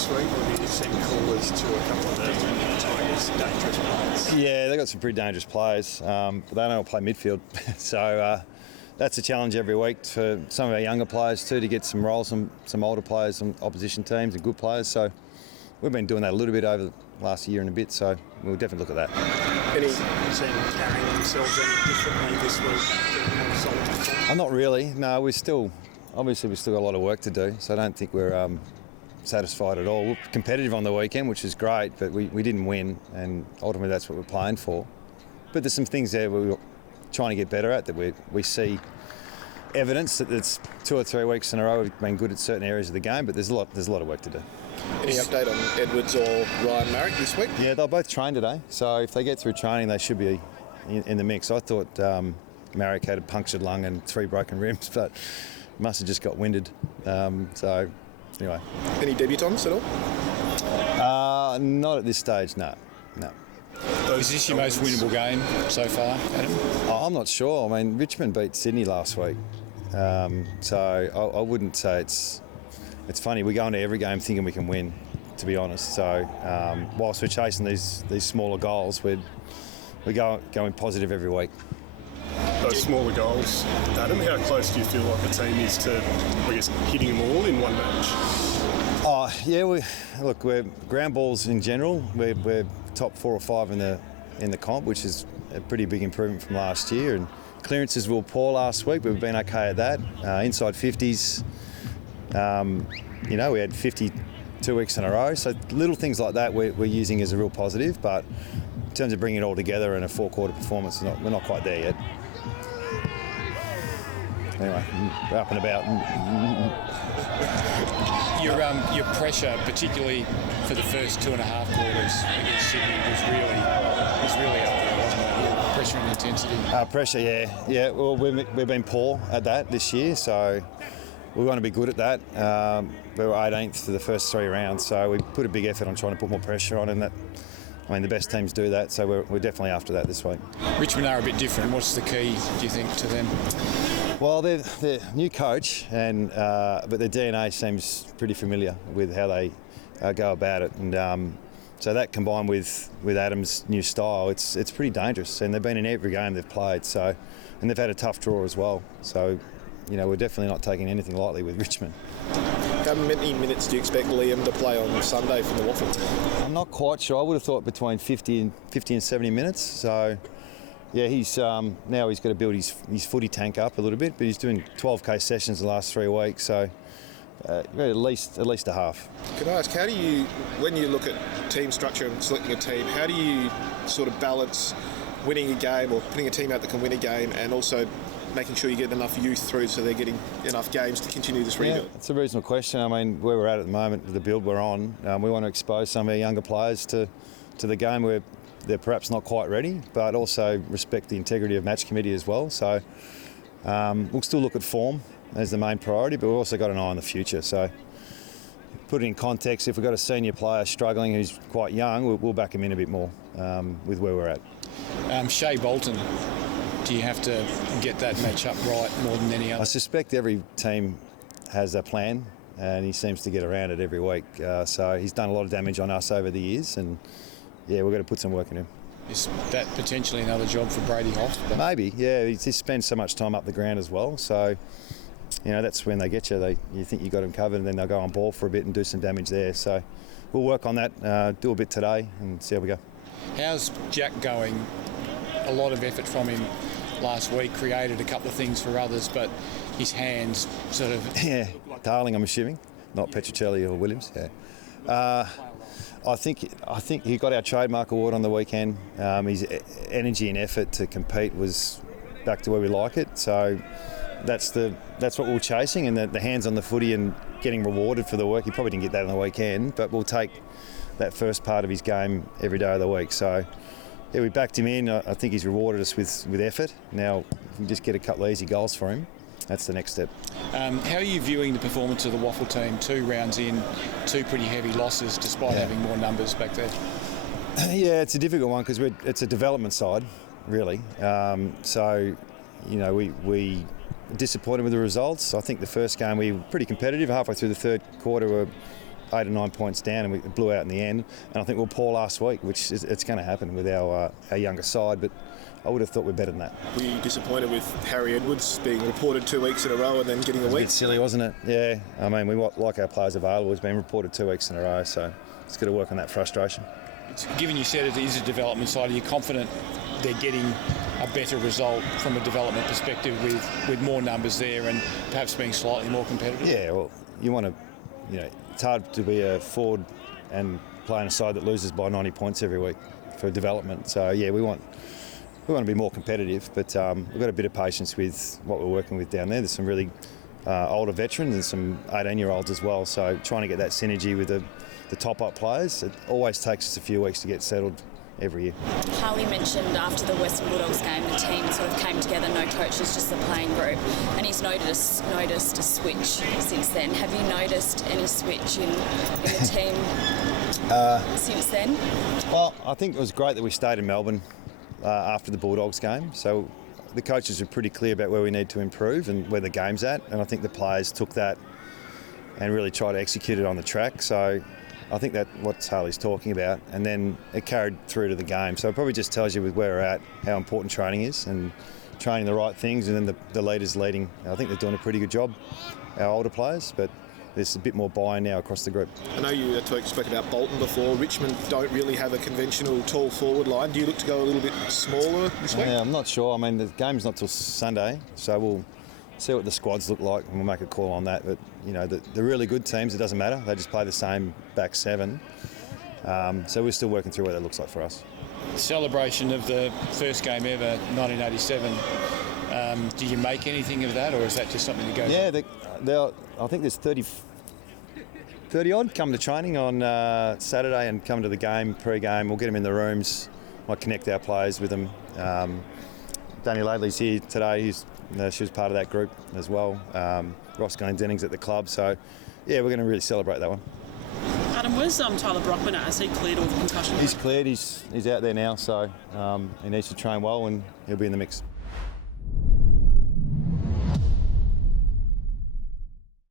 this week, or do you send callers to a couple of the Tigers' dangerous players? Yeah, they've got some pretty dangerous players, but they don't all play midfield. So that's a challenge every week for some of our younger players too, to get some roles, some older players on opposition teams and good players. So we've been doing that a little bit over the last year and a bit, so we'll definitely look at that. Any team carrying themselves any differently this week? Not really. No, we've still got a lot of work to do, so I don't think we're satisfied at all. We're competitive on the weekend, which is great, but we didn't win, and ultimately that's what we're playing for. But there's some things there we're trying to get better at, that we see evidence that it's 2 or 3 weeks in a row we've been good at certain areas of the game, but there's a lot of work to do. Any update on Edwards or Ryan Marck this week? Yeah, they'll both train today, so if they get through training, they should be in the mix. I thought Marck had a punctured lung and 3 broken ribs, but must have just got winded. So anyway. Any debutants at all? Not at this stage, no. Is this your most winnable game so far, Adam? I'm not sure. I mean, Richmond beat Sydney last week, so I wouldn't say it's funny. We go into every game thinking we can win, to be honest. So whilst we're chasing these smaller goals, we're going positive every week. Those smaller goals, Adam, how close do you feel like the team is to, I guess, hitting them all in one match? Oh yeah, we're ground balls in general. We're top 4 or 5 in the comp, which is a pretty big improvement from last year. And clearances were poor last week, but we've been okay at that. Inside 50s, we had 50 2 weeks in a row. So little things like that we're using as a real positive. But in terms of bringing it all together in a 4-quarter performance, we're not quite there yet. Anyway, we're up and about. Your pressure, particularly for the first 2.5 quarters against Sydney, was really up there, wasn't it? Yeah, pressure and intensity. Pressure, yeah. Well, we've been poor at that this year, so we want to be good at that. We were 18th for the first 3 rounds, so we put a big effort on trying to put more pressure on, and the best teams do that, so we're definitely after that this week. Richmond are a bit different. What's the key, do you think, to them? Well, they're new coach, but their DNA seems pretty familiar with how they go about it, and so that combined with Adam's new style, it's pretty dangerous. And they've been in every game they've played, and they've had a tough draw as well. So, we're definitely not taking anything lightly with Richmond. How many minutes do you expect Liam to play on Sunday from the Waffle? I'm not quite sure. I would have thought between 50 and 70 minutes. So. Yeah, he's now he's got to build his footy tank up a little bit, but he's doing 12k sessions the last 3 weeks, so at least a half. Can I ask, how do you, when you look at team structure and selecting a team, how do you sort of balance winning a game or putting a team out that can win a game, and also making sure you get enough youth through so they're getting enough games to continue this rebuild? Yeah, it's a reasonable question. I mean, where we're at the moment, the build we're on, we want to expose some of our younger players to the game where they're perhaps not quite ready, but also respect the integrity of match committee as well. So we'll still look at form as the main priority, but we've also got an eye on the future. So put it in context, if we've got a senior player struggling who's quite young, we'll back him in a bit more with where we're at. Sha Bolton, do you have to get that match up right more than any other? I suspect every team has a plan, and he seems to get around it every week. So he's done a lot of damage on us over the years, and yeah, we're going to put some work in him. Is that potentially another job for Brady Hoff? Maybe, yeah. He spends so much time up the ground as well. So, that's when they get you. You think you got him covered, and then they'll go on ball for a bit and do some damage there. So we'll work on that, do a bit today, and see how we go. How's Jack going? A lot of effort from him last week, created a couple of things for others, but his hands sort of... Yeah, Darling, I'm assuming, not Petruccelli or Williams, yeah. I think he got our trademark award on the weekend. His energy and effort to compete was back to where we like it. So that's what we're chasing, and the hands on the footy and getting rewarded for the work. He probably didn't get that on the weekend, but we'll take that first part of his game every day of the week. So yeah, we backed him in. I think he's rewarded us with effort. Now if we just get a couple of easy goals for him, that's the next step. How are you viewing the performance of the Waffle team? 2 rounds in, 2 pretty heavy losses despite having more numbers back there. Yeah, it's a difficult one because it's a development side, really. We disappointed with the results. I think the first game we were pretty competitive. Halfway through the 3rd quarter, we were 8 or 9 points down and we blew out in the end. And I think we're poor last week, which it's going to happen with our younger side, but I would have thought we're better than that. Were you disappointed with Harry Edwards being reported 2 weeks in a row and then getting a week? A bit silly, wasn't it? Yeah. I mean, we like our players available. He's been reported 2 weeks in a row, so it's got to work on that frustration. Given you said it is a development side, are you confident they're getting a better result from a development perspective with more numbers there and perhaps being slightly more competitive? Yeah, well, you want to, it's hard to be a forward and play in a side that loses by 90 points every week for development. So, yeah, we want to be more competitive, but we've got a bit of patience with what we're working with down there. There's some really older veterans and some 18-year-olds as well, so trying to get that synergy with the top-up players, it always takes us a few weeks to get settled every year. Harley mentioned after the Western Bulldogs game the team sort of came together, no coaches, just the playing group, and he's noticed a switch since then. Have you noticed any switch in the team since then? Well, I think it was great that we stayed in Melbourne after the Bulldogs game, so the coaches were pretty clear about where we need to improve and where the game's at, and I think the players took that and really tried to execute it on the track. So I think that's what Harley's talking about, and then it carried through to the game. So it probably just tells you with where we're at, how important training is, and training the right things, and then the leaders leading. I think they're doing a pretty good job, our older players, but there's a bit more buy-in now across the group. I know you spoke about Bolton before. Richmond don't really have a conventional tall forward line. Do you look to go a little bit smaller this week? Yeah, I'm not sure. I mean, the game's not till Sunday, so we'll see what the squads look like and we'll make a call on that. But, the really good teams, it doesn't matter. They just play the same back seven. So we're still working through what that looks like for us. Celebration of the first game ever, 1987. Do you make anything of that, or is that just something that goes? Yeah, I think there's 30 odd come to training on Saturday and come to the game, pre-game. We'll get them in the rooms. Might connect our players with them. Danny Laidley's here today. She was part of that group as well. Ross Glendenning's at the club. So, yeah, we're going to really celebrate that one. Adam, where's Tyler Brockman at? Has he cleared all the concussion? He's cleared. He's out there now, so he needs to train well and he'll be in the mix.